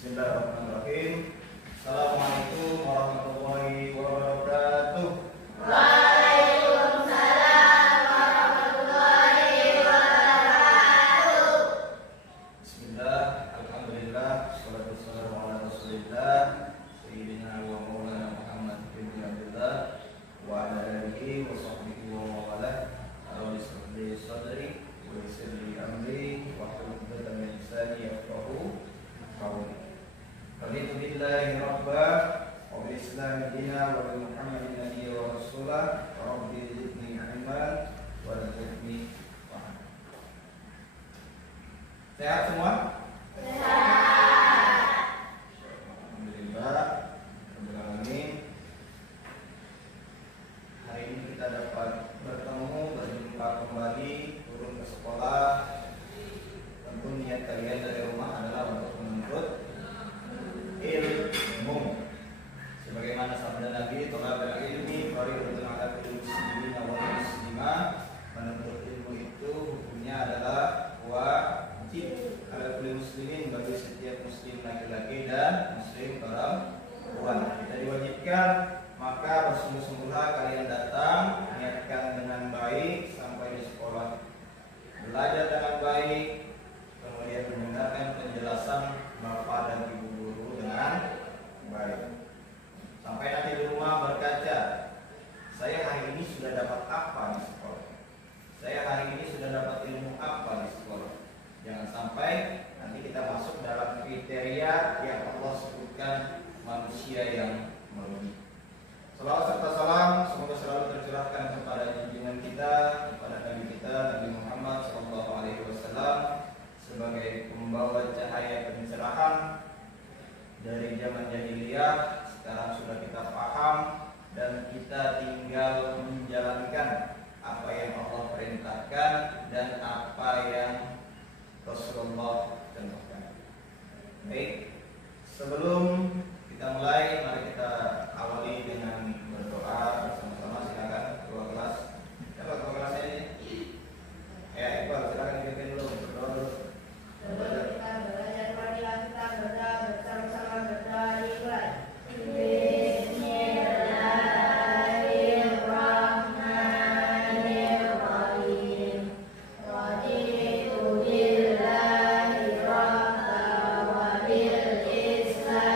Bismillahirrahmanirrahim. Assalamualaikum warahmatullahi wabarakatuh. Waalaikumsalam warahmatullahi wabarakatuh. Bismillah, alhamdulillah, salatu wassalamu ala rasulillah Sayyidina wa maulana Muhammad bin Abdullah wa ala alihi wa sahbihi wa mawalah. Rabbi sadri wa yassir li amri wa hlul 'uqdatam min lisani yafqahu qawli. Raditu billahi rabba wa bil islami dina wa bi Muhammadin nabiyya wa rasulah wa rabbi zidni ilman wa zidni fahma. Sehat semua? Sehat. Alhamdulillah rabbil alamin. Hari ini kita dapat bertemu, berjumpa kembali, turun ke sekolah. Tentu niat kalian dari rumah adalah untuk menuntut ilmu. Sebagaimana sabda Nabi, thalabul ilmi fardhun 'ala kulli muslimin wa muslimah. Menuntut ilmu itu hukumnya adalah wajib 'ala kulli muslimin, bagi setiap muslim laki-laki dan muslim perempuan. Kita diwajibkan, maka bersungguh-sungguhlah kalian datang, niatkan dengan baik sampai di sekolah, belajar dengan baik, kemudian mendengarkan penjelasan bapak dan ibu guru dengan baik. Sampai nanti di rumah berkaca, saya hari ini sudah dapat apa di sekolah, saya hari ini sudah dapat ilmu apa di sekolah. Jangan sampai nanti kita masuk dalam kriteria yang Allah sebutkan manusia yang merugi. Salawat serta salam semoga selalu tercurahkan kepada junjungan kita, kepada Nabi kita, Nabi Muhammad SAW, sebagai pembawa cahaya pencerahan dari zaman jahiliyah. Sekarang sudah kita paham dan kita tinggal menjalankan apa yang Allah perintahkan dan apa yang Rasulullah contohkan. Baik, sebelum kita mulai, mari kita awali dengan berdoa bersama-sama. Silakan ketua kelas. Siapa ketua kelasnya ini? Ya, Iqbal, silakan dipimpin dulu berdoa dulu. Sebelum kita belajar, marilah kita berdoa bersama-sama. Berdoa dimulai. Bismillahirrahmanirrahim. Raditu billahi rabba wa bil Islam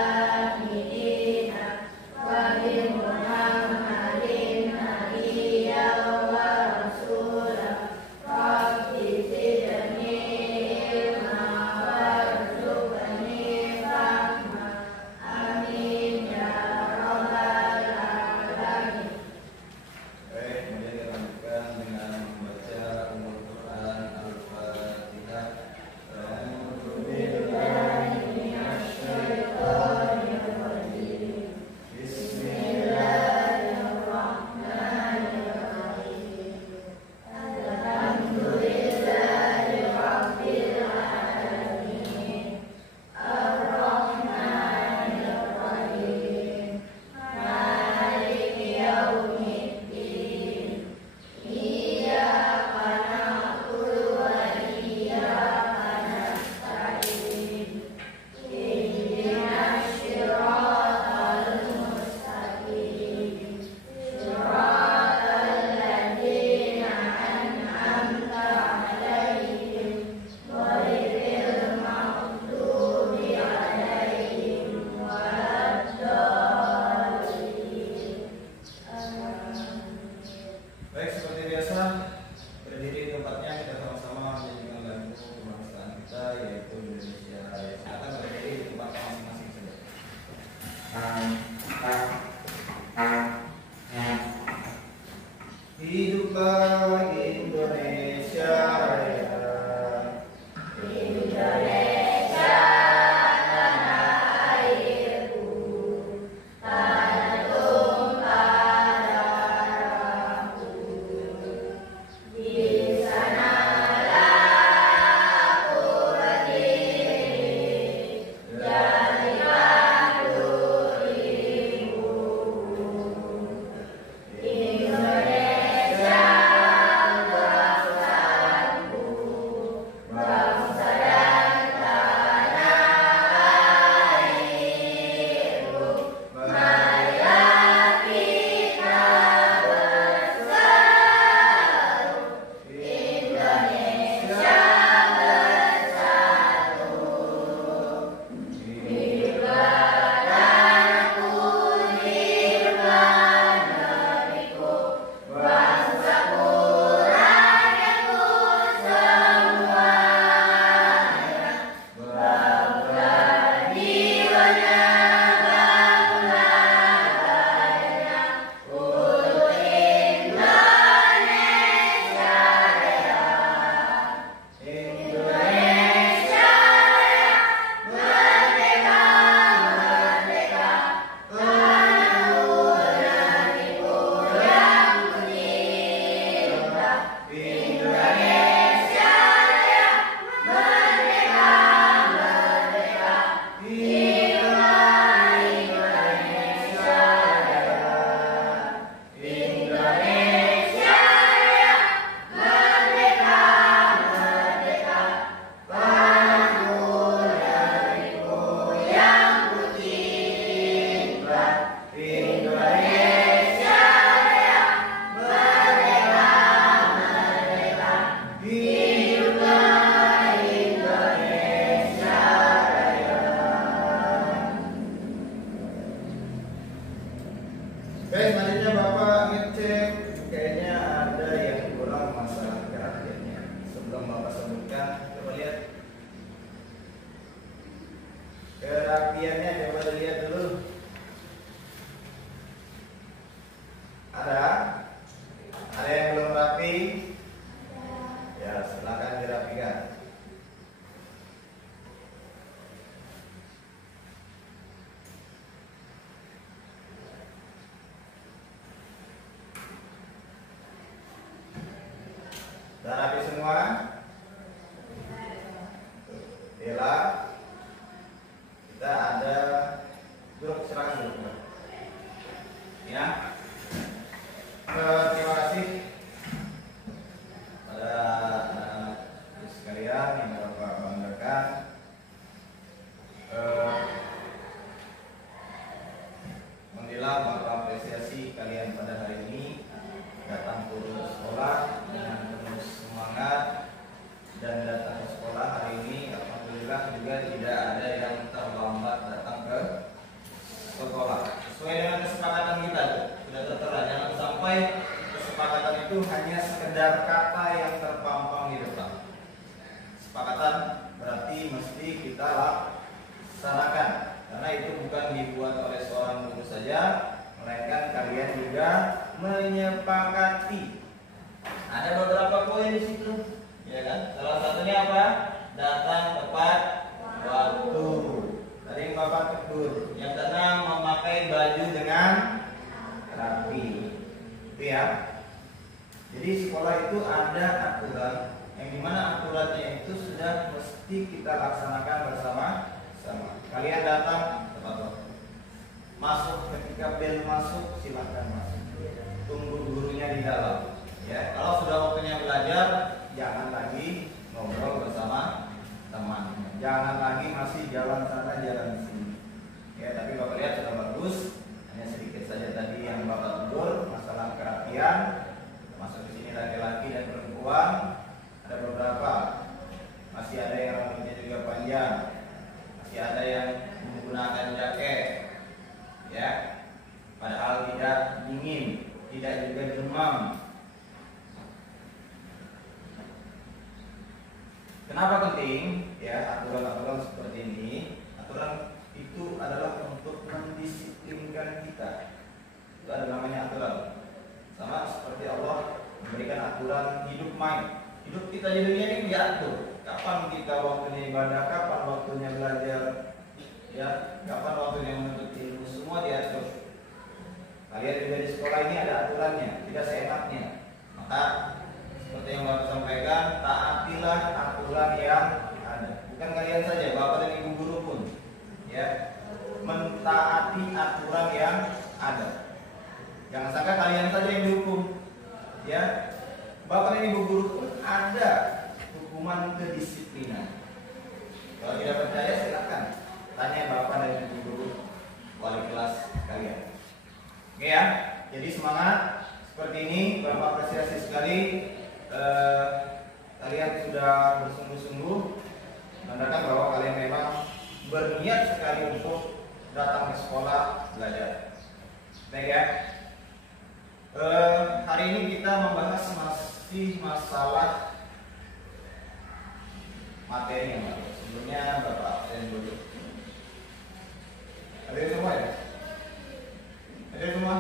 Kerapiannya coba dilihat dulu. Ada? Ada yang belum rapi? Ya, silakan dirapikan. Sudah rapi semua? Bella, kita ada grup serangan dulu. Ya. Terima kasih pada sekalian yang Bapak banggakan. Alhamdulillah Bapak apresiasi kalian pada hari ini datang turun ke sekolah dengan penuh semangat dan datang ke sekolah hari ini. Alhamdulillah juga tidak ada yang terlambat datang ke sekolah. Sesuai dengan kesepakatan kita sudah tertera, jangan sampai kesepakatan itu hanya sekedar kata yang terpampang di depan. Kesepakatan berarti mesti kita laksanakan, karena itu bukan dibuat oleh seorang guru saja, melainkan kalian juga menyepakati. Ada beberapa poin di situ, ya kan? Salah satunya apa? Datang tepat waktu. Tadi Bapak tegur. Yang keenam, memakai baju dengan rapi. Itu ya. Jadi sekolah itu ada aturan, yang dimana aturannya itu sudah mesti kita laksanakan bersama-sama. Kalian datang tepat waktu. Masuk ketika bel masuk, silahkan masuk. Tunggu gurunya di dalam. Ya, kalau sudah waktunya belajar, jangan lagi ngobrol bersama teman. Jangan lagi masih jalan sana jalan sini. Ya, tapi Bapak lihat sudah bagus. Hanya sedikit saja tadi yang Bapak tegur masalah kerapian. Masuk di sini laki-laki dan perempuan. Ada beberapa. Masih ada yang rambutnya juga panjang. Masih ada yang menggunakan jaket. Ya. Padahal tidak dingin, tidak juga demam. Kenapa penting? Ya, aturan-aturan seperti ini. Aturan itu adalah untuk mendisiplinkan kita. Itu ada namanya aturan. Sama seperti Allah memberikan aturan hidup main. Hidup kita di dunia ini diatur. Kapan kita waktunya ibadah, kapan waktunya belajar, ya, kapan waktunya menuntut ilmu, semua diatur. Kalian juga di sekolah ini ada aturannya, tidak seenaknya. Maka seperti yang Bapak sampaikan, taatilah aturan yang ada. Bukan kalian saja, Bapak dan Ibu guru pun, ya, mentaati aturan yang ada. Jangan sampai kalian saja yang dihukum, ya. Bapak dan Ibu guru pun ada hukuman kedisiplinan. Kalau tidak percaya silakan tanya Bapak dan Ibu guru wali kelas kalian. Oke ya, jadi semangat seperti ini. Bapak apresiasi sekali. Kalian sudah bersungguh-sungguh menandakan bahwa kalian memang berniat sekali untuk datang ke sekolah belajar. Baik ya. Hari ini kita membahas masih masalah materinya. Sebelumnya Bapak absen dulu. Ada semua ya? Ada semua?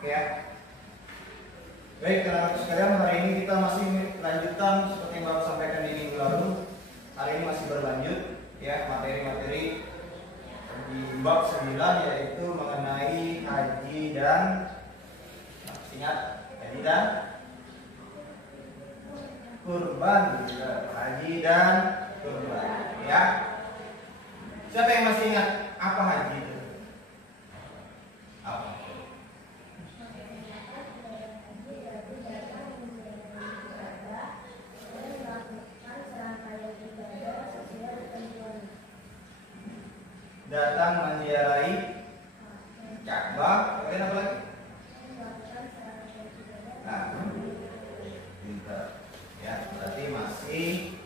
Ya. Baik, teman-teman sekalian, hari ini kita masih lanjutan seperti yang Bapak sampaikan di minggu lalu. Hari ini masih berlanjut ya materi-materi di bab 9, yaitu mengenai haji dan ingat haji dan kurban, haji dan kurban ya. Siapa yang masih ingat apa haji itu? Apa? Datang menziarahi Ka'bah, kemudian apa lagi? Nah, pintar. Ya, berarti masih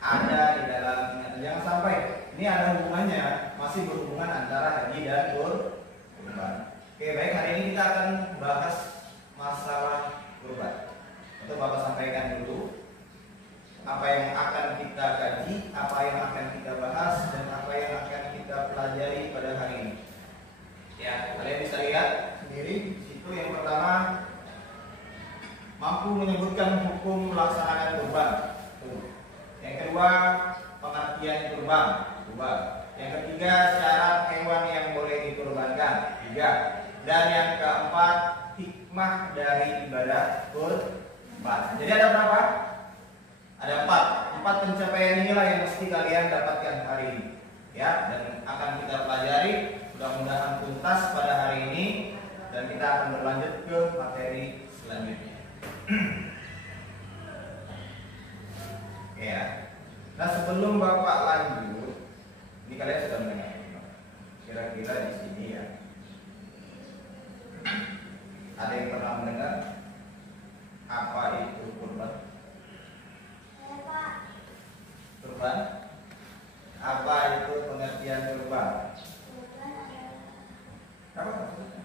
ada di dalam. Jangan sampai ini ada hubungannya, masih berhubungan antara mampu menyebutkan hukum melaksanakan kurban. Yang kedua, pengertian kurban. Dua. Yang ketiga, syarat hewan yang boleh dikurbankan. Tiga. Dan yang keempat, hikmah dari ibadah kurban. Jadi ada berapa? Ada empat. Empat pencapaian inilah yang mesti kalian dapatkan hari ini, ya. Dan akan kita pelajari. Mudah-mudahan tuntas pada hari ini dan kita akan berlanjut ke materi selanjutnya. Ya. Nah, sebelum Bapak lanjut, ini kalian sudah mendengar kira-kira di sini ya. Ada yang pernah mendengar apa itu kurban? Kurban? Apa itu pengertian kurban? Apa maksudnya?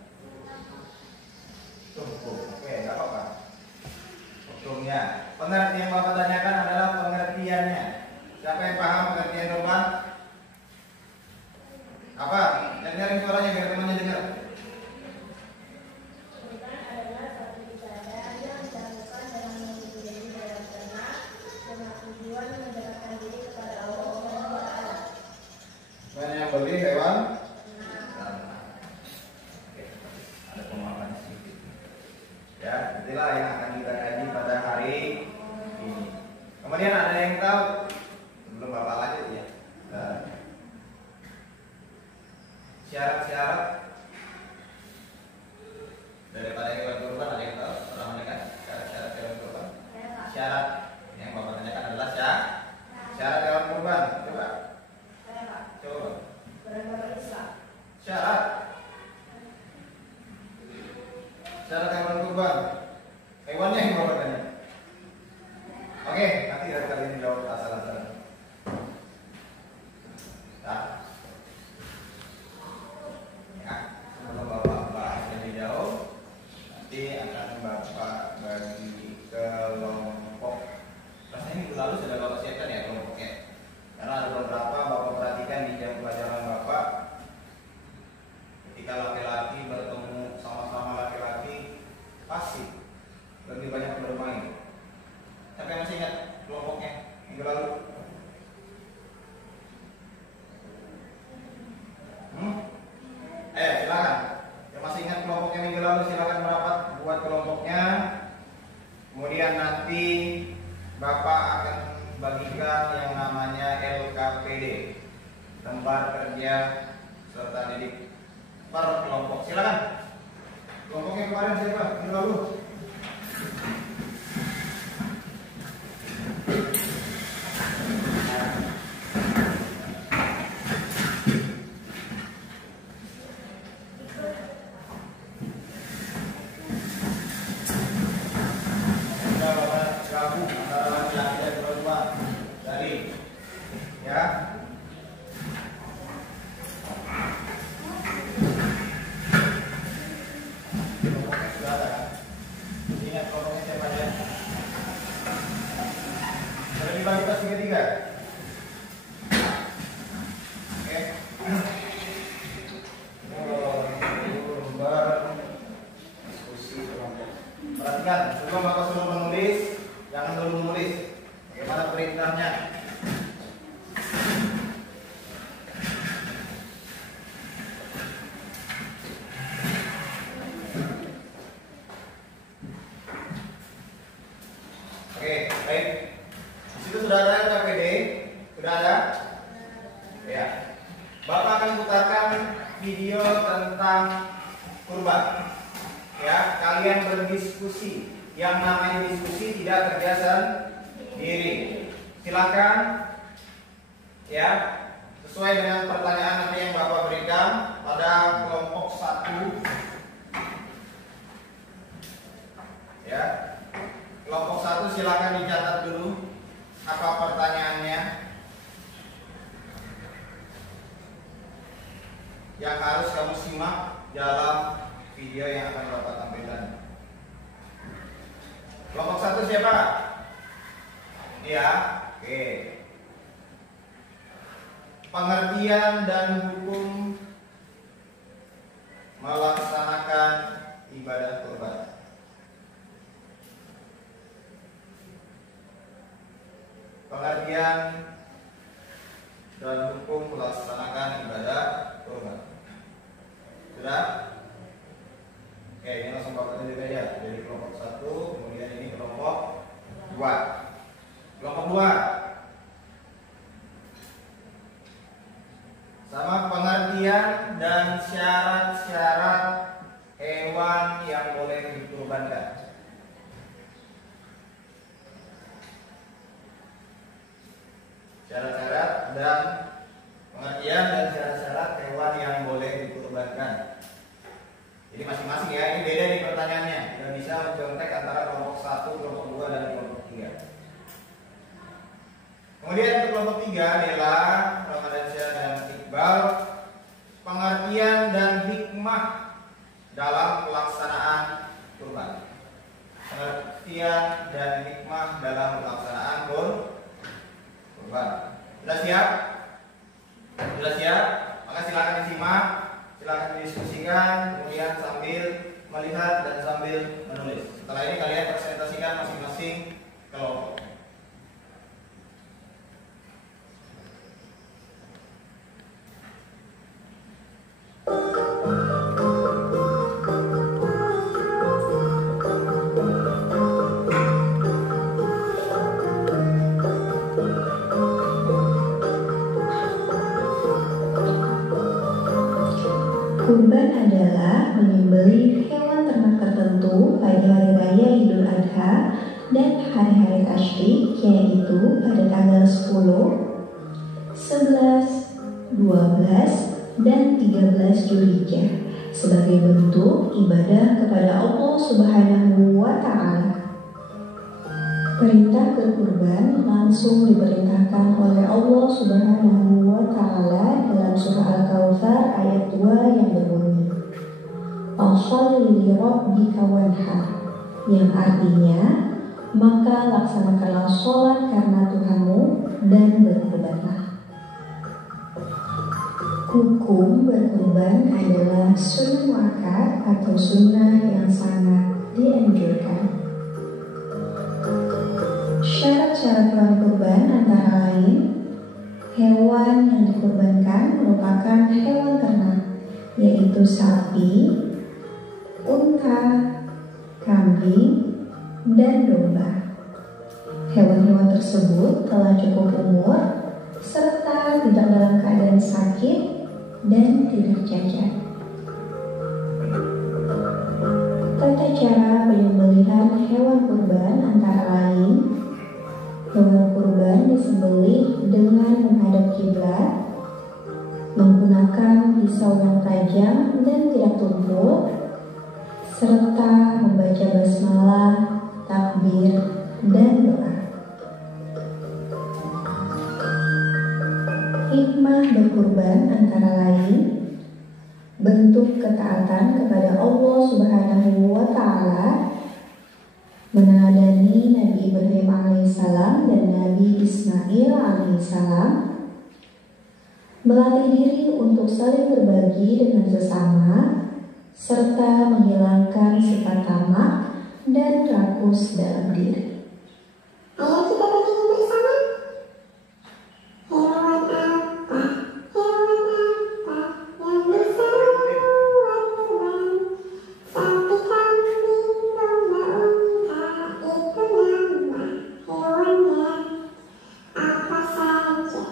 Hukum. Oke, enggak apa-apa. Hukumnya. Pengertian yang Bapak tanyakan adalah pengertiannya. Siapa yang paham pengertian kurban? Apa? Dengarin suaranya biar temannya dengar. Kurban adalah suatu ibadah yang dilakukan dalam menyembelih diri dalam ternak dengan tujuan mendekatkan diri kepada Allah Subhanahu wa Ta'ala. Menyembelih hewan ada pemahaman sedikit. Ya, itulah yang akan kita kaji pada hari ini. Kemudian ada yang tahu sebelum Bapak lanjut ya. Syarat-syarat daripada hewan kurban ada yang tahu? Pernah mendengar syarat-syarat hewan kurban? Syarat yang Bapak tanyakan adalah syarat hewan kurban. Coba. Coba. Beragama Islam. Syarat hewan kurban. Hewannya yang Bapak tanya. Oke, nanti dari kali ini jawab asal-asalan. Nah. Ya, sebelum Bapak bahas lebih jauh, nanti akan Bapak bagi kelompok. Rasanya minggu lalu sudah Bapak siapkan ya kelompoknya. Karena ada beberapa Bapak perhatikan di jam pelajaran Bapak, ketika laki-laki bertemu sama-sama laki-laki pasti lebih banyak bermain. Sampai masih ingat kelompoknya minggu lalu? Silakan. Yang masih ingat kelompoknya minggu lalu silakan merapat buat kelompoknya. Kemudian nanti Bapak akan bagikan yang namanya LKPD, tempat kerja serta didik per kelompok. Silakan. Kelompoknya kemarin siapa? Minggu lalu. Perhatikan, sebelum Bapak suruh menulis, jangan dulu menulis. Bagaimana perintahnya? Oke, baik. Di situ sudah ada KPD, sudah ada? Ya. Bapak akan putarkan video tentang kurban. Ya, kalian berdiskusi. Yang namanya diskusi tidak kerja sendiri. Silakan ya, sesuai dengan pertanyaan nanti yang Bapak berikan pada kelompok 1. Ya. Kelompok 1 silakan dicatat dulu apa pertanyaannya. Yang harus kamu simak dalam video yang akan Bapak tampilkan. Kelompok 1 siapa? Ya, oke. Pengertian dan hukum melaksanakan ibadah kurban. pengertian dan hukum melaksanakan ibadah kurban. Sudah? Oke, ini langsung bapak tunjuk aja. Dari kelompok 1, kemudian ini kelompok 2. Kelompok 2. Sama pengertian dan syarat-syarat hewan yang boleh dikurbankan. Syarat-syarat dan pengertian dan syarat-syarat hewan yang boleh dikurbankan. Jadi masing-masing ya, ini beda nih pertanyaannya. Tidak bisa mencontek antara kelompok 1, kelompok 2, dan kelompok 3. Kemudian untuk kelompok 3 adalah Ramadansyah dan Iqbal, pengertian dan hikmah dalam pelaksanaan kurban. Pengertian dan hikmah dalam pelaksanaan kurban. Sudah siap? Sudah siap? Maka silakan disimak, silakan didiskusikan, kemudian sambil melihat dan sambil menulis. Setelah ini kalian presentasikan masing-masing kelompok. Kurban adalah menyembelih hewan ternak tertentu pada hari raya Idul Adha dan hari-hari tasyrik, yaitu pada tanggal 10, 11, 12, dan 13 Dzulhijjah sebagai bentuk ibadah kepada Allah Subhanahu wa Ta'ala. Perintah berkurban langsung diperintahkan oleh Allah Subhanahu wa Ta'ala dalam surah Al-Kautsar ayat 2 yang berbunyi, "Fasholli li rabbika wanhar," yang artinya, maka laksanakanlah sholat karena Tuhanmu dan berkurbanlah. Hukum berkurban adalah sunnah muakkad atau sunnah yang sangat dianjurkan. Syarat-syarat hewan kurban antara lain, hewan yang dikurbankan merupakan hewan ternak, yaitu sapi, unta, kambing, dan domba. Hewan-hewan tersebut telah cukup umur serta tidak dalam keadaan sakit dan tidak cacat. Tata cara penyembelihan hewan kurban antara lain, hewan kurban disembelih dengan menghadap kiblat, menggunakan pisau yang tajam dan tidak tumpul, serta membaca basmalah, takbir, dan doa. Hikmah berkurban antara lain, bentuk ketaatan kepada Allah Subhanahu wa Ta'ala, meneladani Nabi Ibrahim alaihissalam dan Nabi Ismail alaihissalam, melatih diri untuk saling berbagi dengan sesama, serta menghilangkan sifat tamak dan rakus dalam diri. Ayo kita bagi bersama. Hewan apa yang bisa membuat kurban? Sapi, kambing, domba, unta, itu nama hewannya. Apa saja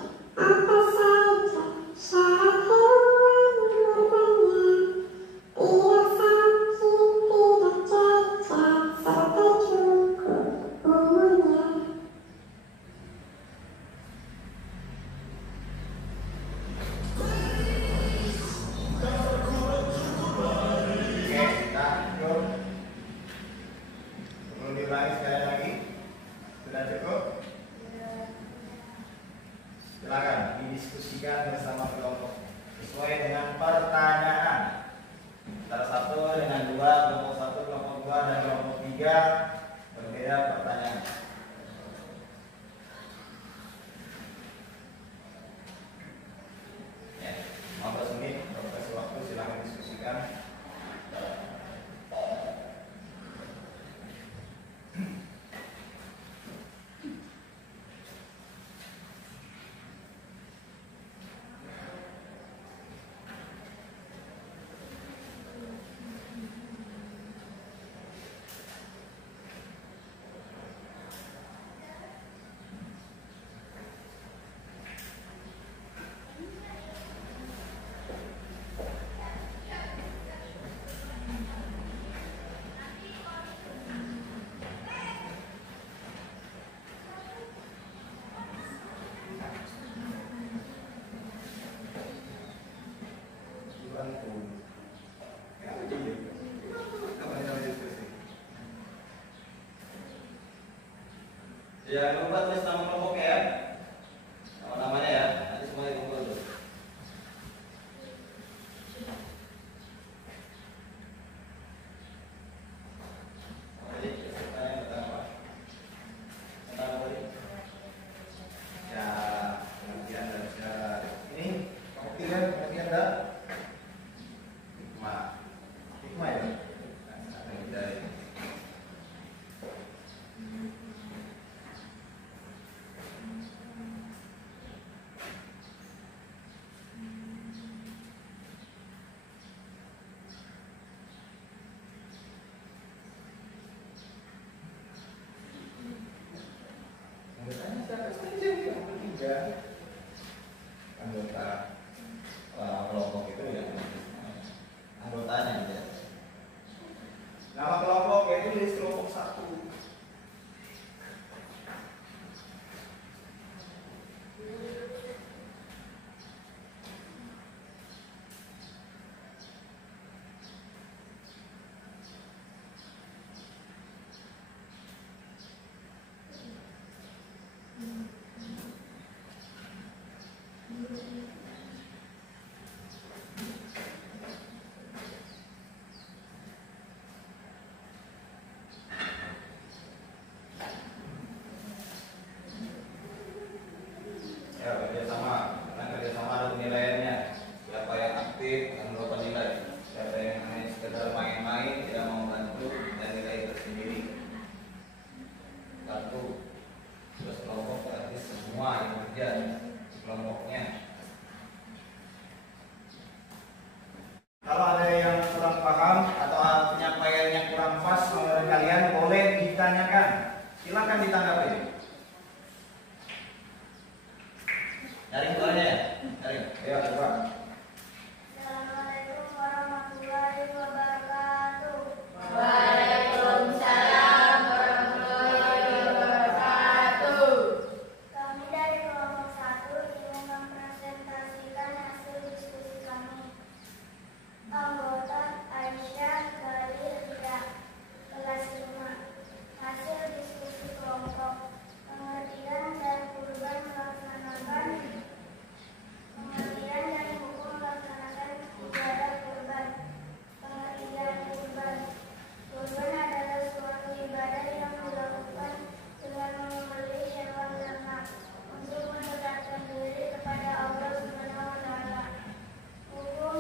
syarat hewan kurbannya? Tidak sakit, tidak cacat, serta cukup umurnya. Oke, cukup. Perlu diulangi sekali lagi? Sudah cukup? Silakan didiskusikan bersama kelompok sesuai dengan pertanyaan. Antara 1 dengan 2, kelompok 1, kelompok 2, dan kelompok 3 berbeda pertanyaan. Ya, 15 menit, berapa waktu silakan diskusikan. Jangan lupa tulis nama kelompoknya ya. Nama-namanya ya. Nanti semuanya dikumpul tuh. Jadi, pertanyaan pertama. Pertama tadi. Ya, pengertian dan syarat. Ini pengertian dan hikmah. Hikmah ya. Dari anggotanya siapa saja yang bertiga anggota kelompok itu ya anggotanya ya. Nama kelompok yaitu list kelompok 1. Ya, kerjasama. Karena kerjasama ada penilaiannya. Siapa yang aktif akan berapa nilai. Siapa yang hanya sekedar main-main tidak mau bantu dan nilai tersendiri. Satu, terus kelompok berarti semua yang kerja di kelompoknya. Kalau ada yang kurang paham atau penyampaian yang kurang pas menurut kalian boleh ditanyakan. Silakan ditanggapi. Dari suaranya ya? Dari. Ayo, coba. Assalamualaikum warahmatullahi wabarakatuh. Waalaikumsalam warahmatullahi wabarakatuh. Kami dari kelompok 1 ingin mempresentasikan hasil diskusi kami. Anggota Aisyah Khalil Ria, kelas 5. Hasil diskusi kelompok. Pengertian dan kurban melaksanakan pengertian dan hukum melaksanakan ibadah kurban. Pengertian kurban. Kurban adalah suatu ibadah yang dilakukan dengan menyembelih hewan ternak untuk mendekatkan diri kepada Allah Subhanahu wa taala. Hukum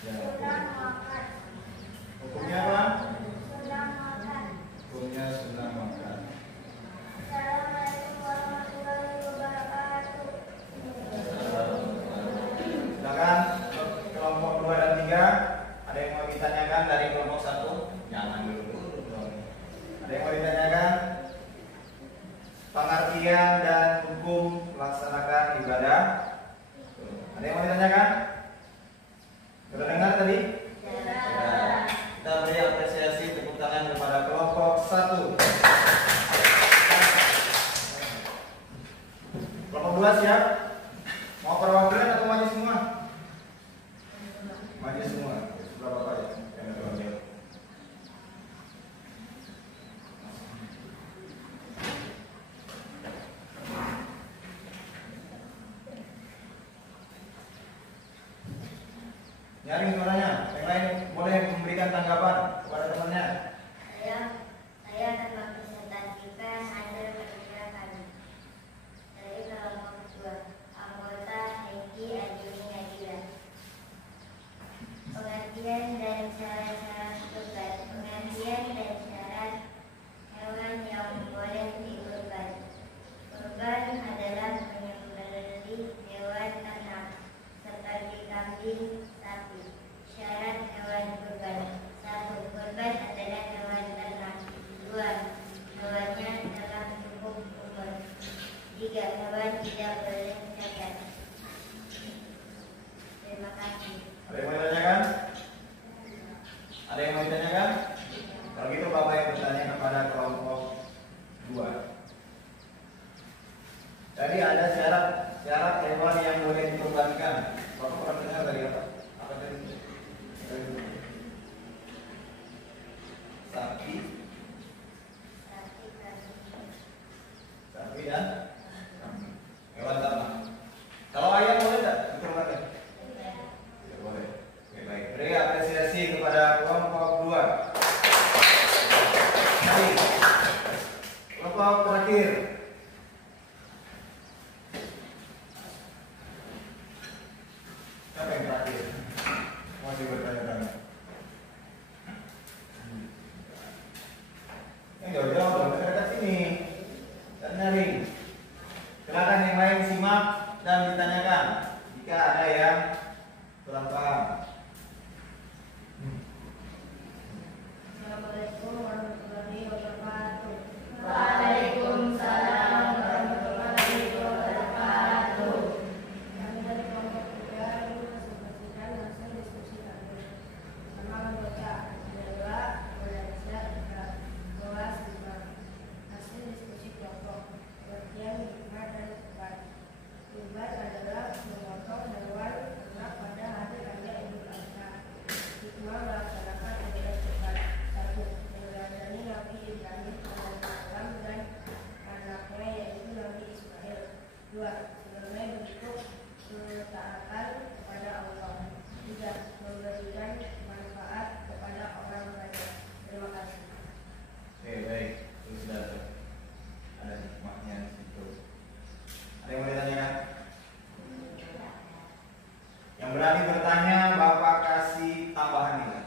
sunnah makan. Hukumnya apa? Sunnah makan. Hukumnya sunnah makan. Assalamualaikum warahmatullahi wabarakatuh. Silakan kelompok 2 dan 3. Ada yang mau ditanyakan dari kelompok 1? Jangan dulu. Ada yang mau ditanyakan? Pengertian dan hukum melaksanakan ibadah. Ada yang mau ditanyakan? Sudah dengar tadi? Ya. Kita beri apresiasi tepuk tangan kepada kelompok 1. Kelompok 2 siap? Mau perwakilan atau maju semua? Maju semua. Berapa Pak ya? Yang ada wakil. Nyaring suaranya. Yang lain boleh memberikan tanggapan kepada temannya. Saya akan mempresentasikan hasil kerja kami. Dari kelompok 2, anggota Hengki Ajuni Nadila. Pengertian dan syarat-syarat kurban. Pengertian dan syarat hewan yang boleh dikurban. Kurban adalah menyembelih hewan ternak seperti kambing, sapi. Syarat hewan kurban. 1. Kurban adalah hewan ternak. 2. Hewannya dalam cukup umur. 3. Hewan tidak boleh cacat. Terima kasih. Ada yang mau ditanyakan? Ada yang mau ditanyakan? Kalau gitu Bapak yang bertanya kepada kelompok 2. Tadi ada syarat hewan yang boleh dikurbankan. Bapak pernah dengar tadi apa? Apa tadi? Sapi, Sapi, kambing, terakhir? Siapa yang terakhir? Masih bertanya-tanya. Yang jauh-jauh dong, dekat sini. Dan nyaring. Silakan yang lain simak dan ditanyakan jika ada yang kurang paham. Assalamualaikum warahmatullahi wabarakatuh. Waalaikumsalam warahmatullahi wabarakatuh. Kami dari kelompok 3 menyampaikan hasil diskusi kami. Pertama membaca adalah belajar kelas 5. Hasil diskusi kelompok. Pengertian hikmah dan kurban. Kurban adalah memotong hewan ternak pada hari raya Idul Adha. Hikmah melaksanakan ibadah kurban. 1. Meneladani Nabi Ibrahim alaihissalam dan anaknya yaitu Nabi Ismail. 2. Sebagai bentuk ketaatan kepada Allah. 3. Memberikan manfaat kepada orang banyak. Terima kasih. Oke, baik. Itu sudah ada hikmahnya di situ. Ada yang mau ditanyakan? Yang berani bertanya, Bapak kasih tambahan nilai.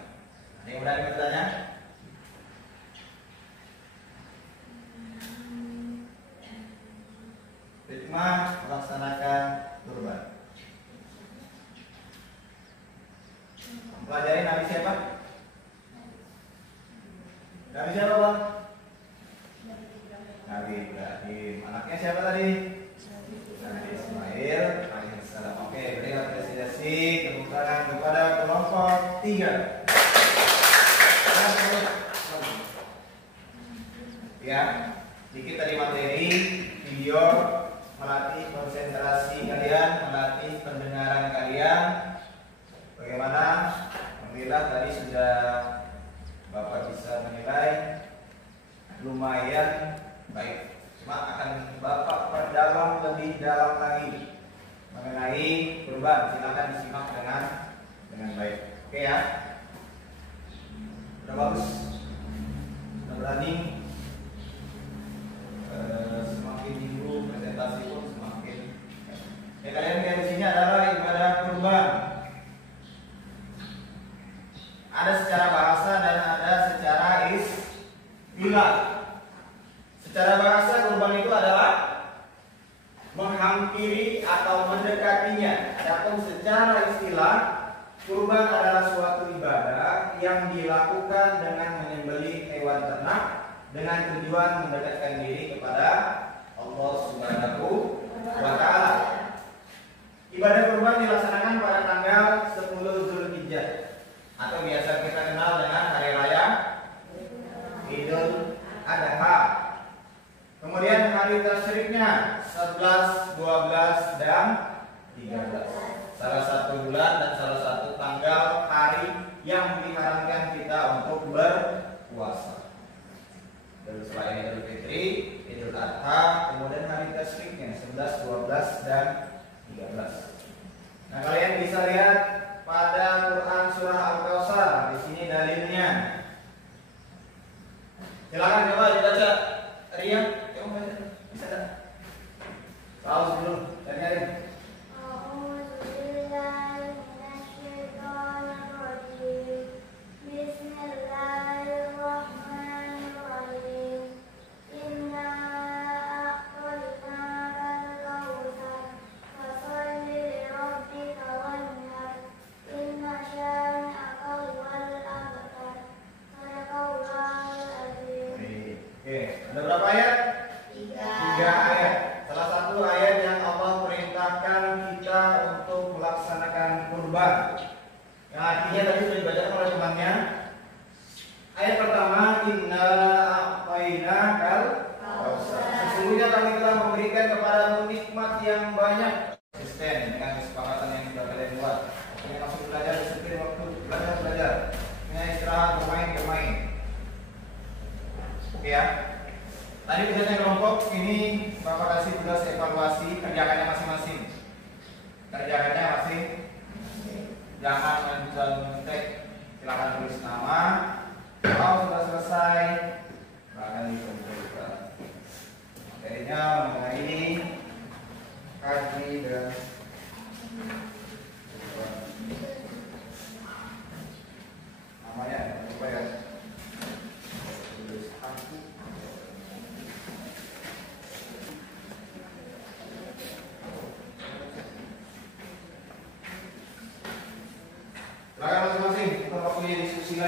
Ada yang berani bertanya? Hikmah melaksanakan kurban. Pelajari Nabi siapa? Nabi siapa, Bang? Nabi Ibrahim. Anaknya siapa tadi? Nabi Ismail alaihissalam. Oke, beri apresiasi tepuk tangan kepada kelompok 3. Ya, sedikit tadi materi video melatih konsentrasi kalian, melatih pendengaran kalian. Bagaimana? Alhamdulillah tadi sudah Bapak bisa menilai lumayan baik. Cuma akan Bapak perdalam lebih dalam lagi mengenai kurban. Silakan disimak dengan baik. Oke ya. Sudah bagus. Sudah berani. Semakin minggu presentasi pun semakin. Ya, kalian lihat di sini adalah ibadah kurban. Ada secara bahasa dan ada secara istilah. Secara bahasa kurban itu adalah menghampiri atau mendekatinya. Adapun secara istilah kurban adalah suatu ibadah yang dilakukan dengan menyembelih hewan ternak dengan tujuan mendekatkan diri kepada Allah Subhanahu wa Ta'ala. Ibadah kurban dilaksanakan pada tanggal 10 Zulhijjah atau biasa kita kenal dengan hari raya Idul Adha. Kemudian hari tasyriknya 11, 12 dan 13. Salah satu bulan dan salah satu tanggal hari yang diharamkan kita untuk berpuasa. Dan selain Idul Fitri, Idul Adha, kemudian hari tasyriknya 11, 12 dan 13. Nah, kalian bisa lihat pada Quran surah Al-Kautsar. Di sini dalilnya. Silakan coba dibaca. Ria, coba baca. Bisa tak? Tahu dulu. Cari. Ada berapa ayat? 3 ayat. Salah satu ayat yang Allah perintahkan kita untuk melaksanakan kurban. Yang artinya tadi sudah dibacakan oleh temannya. Ayat pertama, inna a'tainakal kautsar. Sesungguhnya kami telah memberikan kepadamu nikmat yang banyak. Konsisten dengan kesepakatan yang sudah kalian buat. Ini langsung belajar seperti waktu belajar. Ini istirahat, bermain. Oke ya. Tadi tugasnya kelompok ini Bapak kasih tugas evaluasi kerjakannya masing-masing. Kerjakannya masing. Jangan mencontek. Silakan tulis nama. Kalau sudah selesai, bahkan dikumpulkan. Oke.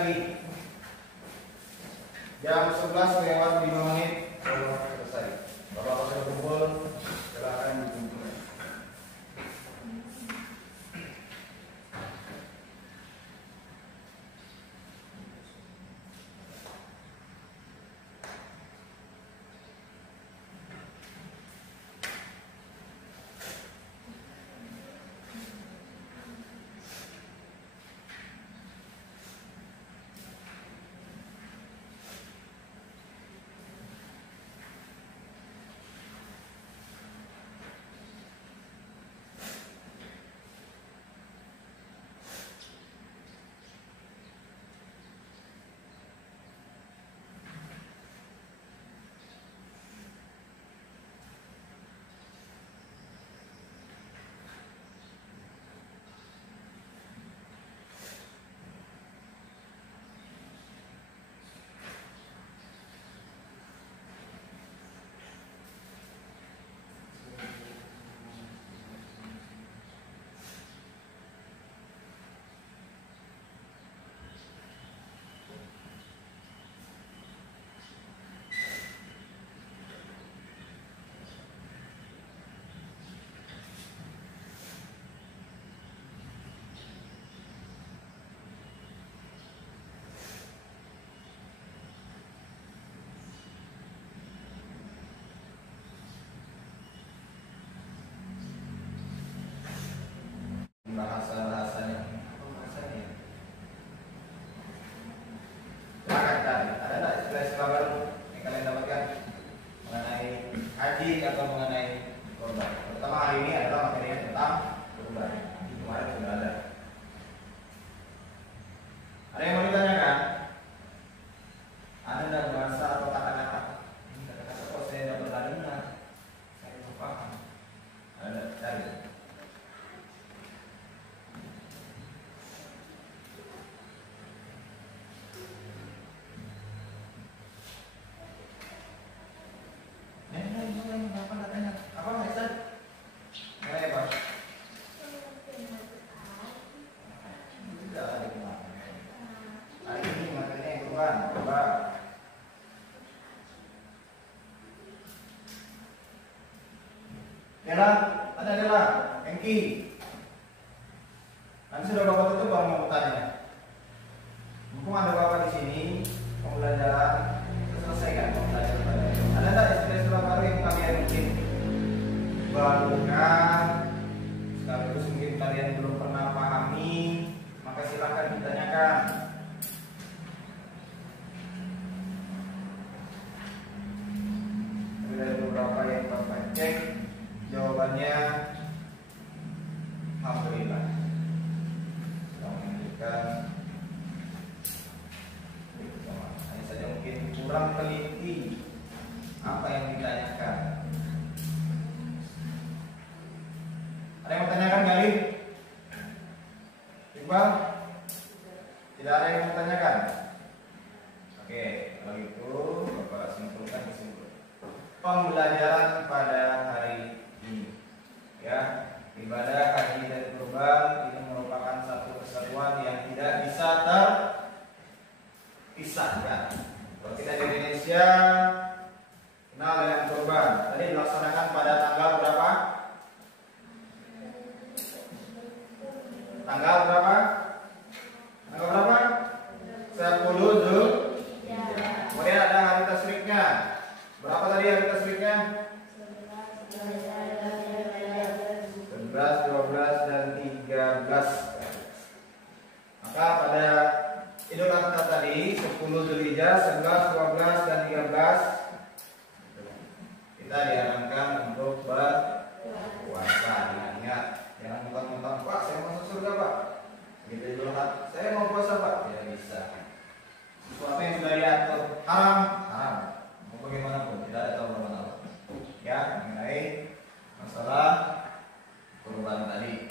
lagi. Jam 11 lewat 5 menit baru selesai. Bapak sudah kumpul, silakan dikumpulkan. Bahasa-bahasanya ada tak istilah-istilah baru yang kalian dapatkan mengenai haji atau mengenai korban? Pertama hari ini adalah materinya tentang korban. Kemarin sudah ada. Ada yang mau ditanyakan? Ada tidak bahasa atau kata-kata? Kata-kata kok saya tidak pernah dengar, saya tidak paham. Ada cari. Dela, ada Dela, Engki. Nanti sudah bapak tutup baru mau bertanya. Mumpung ada bapak di sini, pembelajaran selesaikan pembelajaran. Ada tak istilah-istilah baru yang kalian mungkin barukan, sekaligus mungkin kalian belum pernah pahami, maka silakan ditanyakan. Ada beberapa yang bapak cek. Jawabannya alhamdulillah. Sudah menunjukkan hanya saja mungkin kurang teliti apa yang ditanyakan. Ada yang mau tanyakan kali? Iqbal? Tidak ada yang mau tanyakan? Oke, kalau itu Bapak simpulkan kesimpulan pembelajaran pada hari ini, ya, ibadah haji dan kurban ini merupakan satu kesatuan yang tidak bisa terpisahkan. Kalau kita di Indonesia kenal dengan kurban, tadi dilaksanakan pada tanggal berapa? Tanggal berapa? Tanggal berapa? 10 Zulhijjah. Kemudian ada hari tasriknya. Berapa tadi hari tasriknya? 11, 12, dan 13. Maka pada Idul Adha tadi 10 Zulhijjah, 11, 12, dan 13 kita diharapkan untuk berpuasa. Ingat, jangan mentang-mentang Pak saya masuk surga Pak, begitu Idul Adha saya mau puasa Pak, tidak bisa. Sesuatu yang sudah diatur haram, haram. Mau bagaimanapun tidak ada taubat Allah. Ya, mengenai masalah kurban tadi,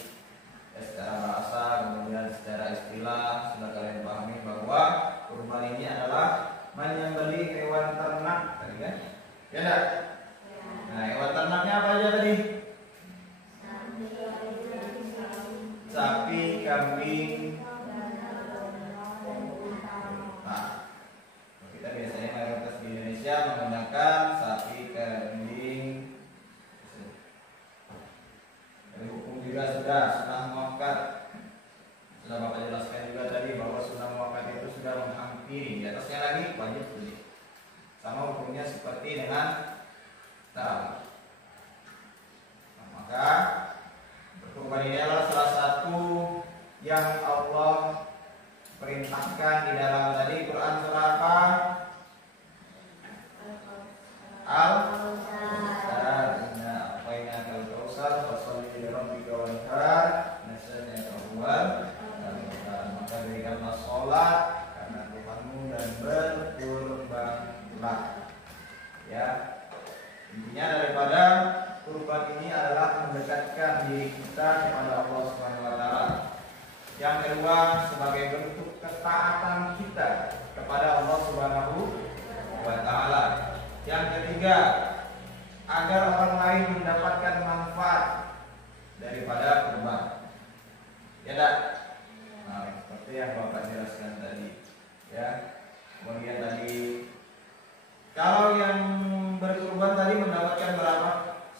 ya, secara bahasa kemudian secara istilah sudah kalian pahami bahwa kurban ini adalah menyembelih hewan ternak tadi kan? Ya enggak? Nah, hewan ternaknya apa aja tadi? Sapi, kambing, lagi wajib beli. Sama hukumnya seperti dengan tarawih. Nah, maka berkurban ini adalah salah satu yang Allah perintahkan di dalam tadi Quran surah apa? Al-Kautsar. Inna a'tainaka al-Kautsar fasholli li rabbika wanhar. Nasrani al-awwal. Maka berikanlah sholat karena Tuhanmu dan berkurbanlah. Ya. Intinya daripada kurban ini adalah mendekatkan diri kita kepada Allah Subhanahu wa taala. Yang kedua, sebagai bentuk ketaatan kita kepada Allah Subhanahu wa taala. Yang ketiga, agar orang lain mendapatkan manfaat daripada kurban. Ya tak? Nah, seperti yang Bapak jelaskan tadi. Ya. Kemudian tadi kalau yang berkurban tadi mendapatkan berapa?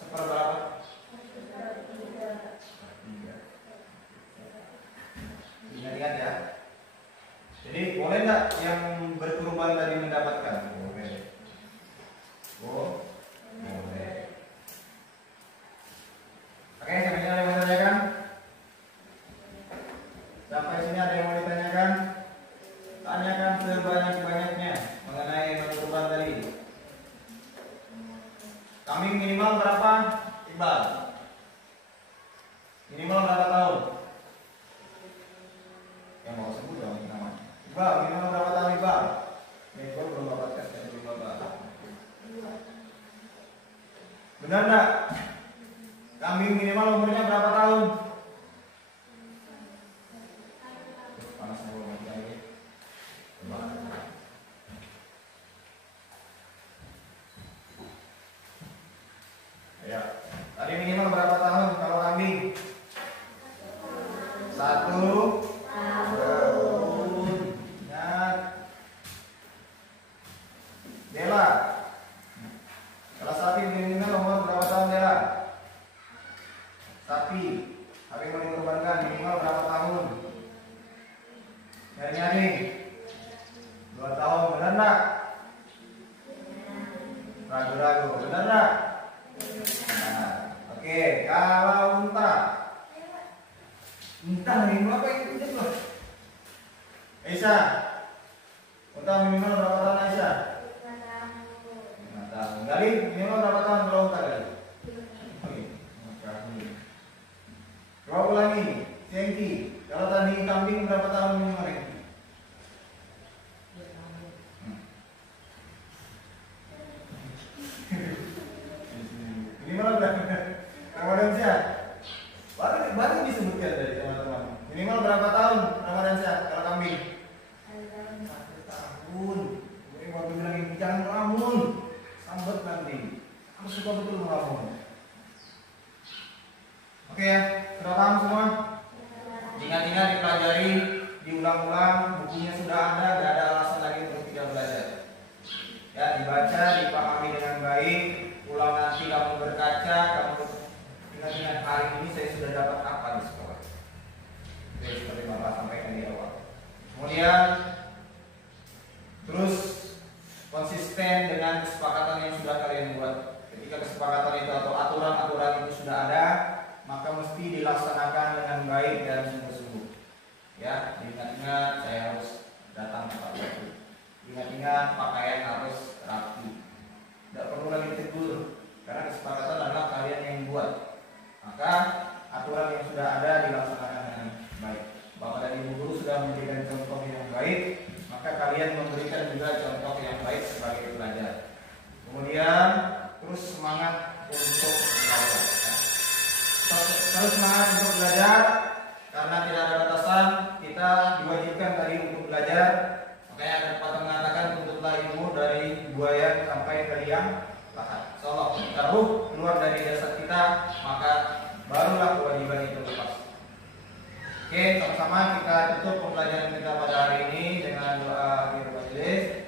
Seperberapa? Ingat ya. Jadi boleh nggak yang berkurban tadi mendapatkan? Boleh. Boleh. Oke, sampai sini ada yang mau ditanyakan? Sampai sini ada yang mau ditanyakan? Tanyakan sebanyak-banyaknya mengenai berkurban tadi. Kambing minimal berapa? Iqbal. Minimal berapa tahun? Yang mau sebut dong namanya. Iqbal, minimal berapa tahun Iqbal? Iqbal belum dapat tes yang belum dapat. Benar enggak? Kambing minimal umurnya berapa tahun? Panas belum lagi. Ya. Tadi minimal berapa tahun kalau kambing? 1 tahun. Ingat. Bella. Kalau sapi minimal umur berapa tahun Bella? Sapi. Sapi mau dikorbankan minimal berapa tahun? Nyari-nyari. 2 tahun, benar enggak? Ragu-ragu, benar enggak? Nah, oke, kalau unta. Unta minimal apa itu loh? Aisyah. Unta minimal berapa tahun Aisyah? 5 tahun. Gali minimal berapa tahun kalau unta Gali? Coba ulangi. Sengki. Kalau tadi kambing berapa tahun minimal Sengki? Minimal berapa? Ramadan Syah. Baru disebutkan dari teman-teman. Minimal berapa tahun Ramadan Syah kalau kambing? 1 tahun. Ini waktu bilang jangan melamun, sambet nanti. Aku suka betul melamun. Oke ya, sudah paham semua? Ingat-ingat dipelajari, diulang-ulang, bukunya sudah ada, gak ada alasan lagi untuk tidak belajar. Ya, dibaca, dipahami dengan baik. Ulang nanti kamu berkaca, kamu ingat-ingat hari ini saya sudah dapat apa di sekolah. Oke, seperti Bapak sampaikan di awal. Kemudian terus konsisten dengan kesepakatan yang sudah kalian buat. Ketika kesepakatan itu atau aturan-aturan itu sudah ada, maka mesti dilaksanakan dengan baik dan sungguh-sungguh. Ya, ingat-ingat saya harus datang tepat waktu. Ingat-ingat pakaian harus rapi. Tidak perlu lagi tegur, karena kesepakatan adalah kalian yang buat. Maka aturan yang sudah ada dilaksanakan dengan baik. Bapak dan Ibu guru sudah memberikan contoh yang baik, maka kalian memberikan juga contoh yang baik sebagai pelajar. Kemudian terus semangat untuk belajar. Terus semangat untuk belajar, karena tidak ada batasan. Kita diwajibkan tadi untuk belajar. Makanya ada pepatah mengatakan tuntutlah ilmu dari buaya sampai ke liang lahat. Insyaallah kita ruh keluar dari jasad kita, maka barulah kewajiban itu lepas. Oke, sama-sama kita tutup pembelajaran kita pada hari ini dengan doa akhir majelis.